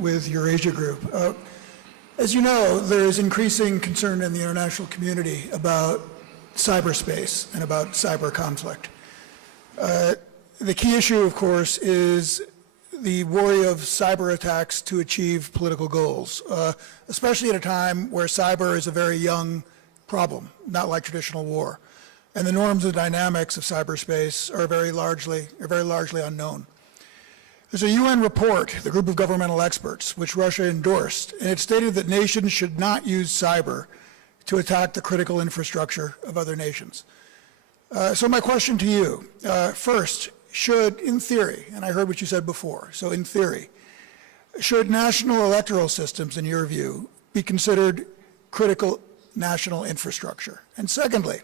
with Eurasia Group. As you know, there is increasing concern in the international community about cyberspace and about cyber conflict. The key issue, of course, is the worry of cyber attacks to achieve political goals, especially at a time where cyber is a very young problem, not like traditional war. And the norms and dynamics of cyberspace are very largely unknown. There's a UN report, the Group of Governmental Experts, which Russia endorsed, and it stated that nations should not use cyber to attack the critical infrastructure of other nations. So my question to you, first, should, in theory, and I heard what you said before, so in theory, should national electoral systems, in your view, be considered critical national infrastructure? And secondly,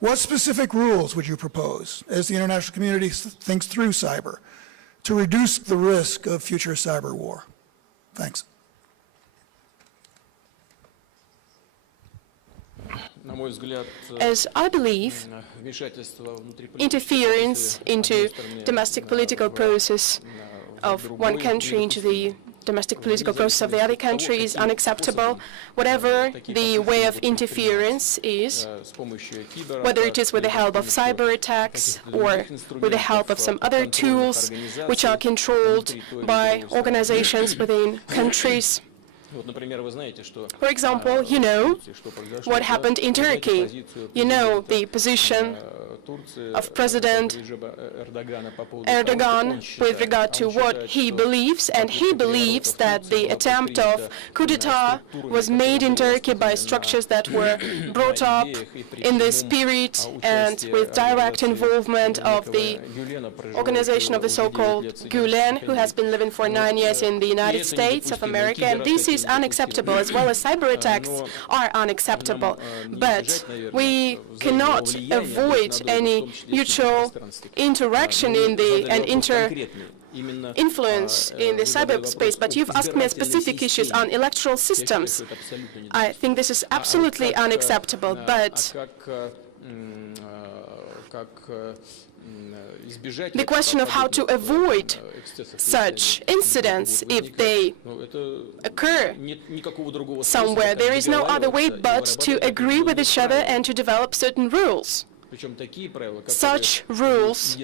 what specific rules would you propose as the international community thinks through cyber to reduce the risk of future cyber war? Thanks. As I believe, interference into domestic political process of one country into the domestic political process of the other country is unacceptable. Whatever the way of interference is, whether it is with the help of cyber attacks or with the help of some other tools which are controlled by organizations within countries. For example, you know what happened in Turkey. You know the position of President Erdogan with regard to what he believes, and he believes that the attempt of coup d'etat was made in Turkey by structures that were brought up in the spirit and with direct involvement of the organization of the so-called Gulen, who has been living for 9 years in the United States of America, and this is unacceptable, as well as cyber attacks are unacceptable. But we cannot avoid any mutual interaction in the influence in the cyberspace, but you've asked me specific issues on electoral systems. I think this is absolutely unacceptable, but the question of how to avoid such incidents if they occur somewhere, there is no other way but to agree with each other and to develop certain rules. Such rules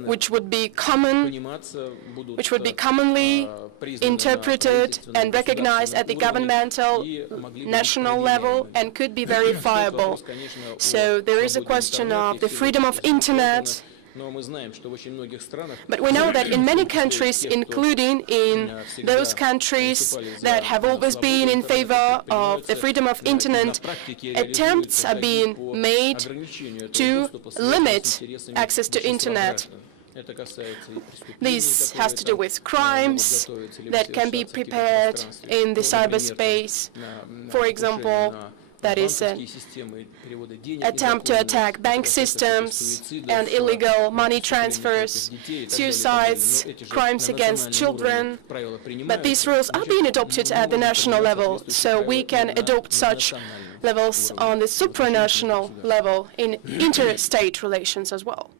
which would be commonly interpreted and recognized at the governmental national level and could be verifiable. So there is a question of the freedom of internet. But we know that in many countries, including in those countries that have always been in favor of the freedom of internet, attempts are being made to limit access to internet. This has to do with crimes that can be prepared in the cyberspace. For example, that is attempt to attack bank systems and illegal money transfers, suicides, crimes against children. But these rules are being adopted at the national level, so we can adopt such levels on the supranational level in interstate relations as well.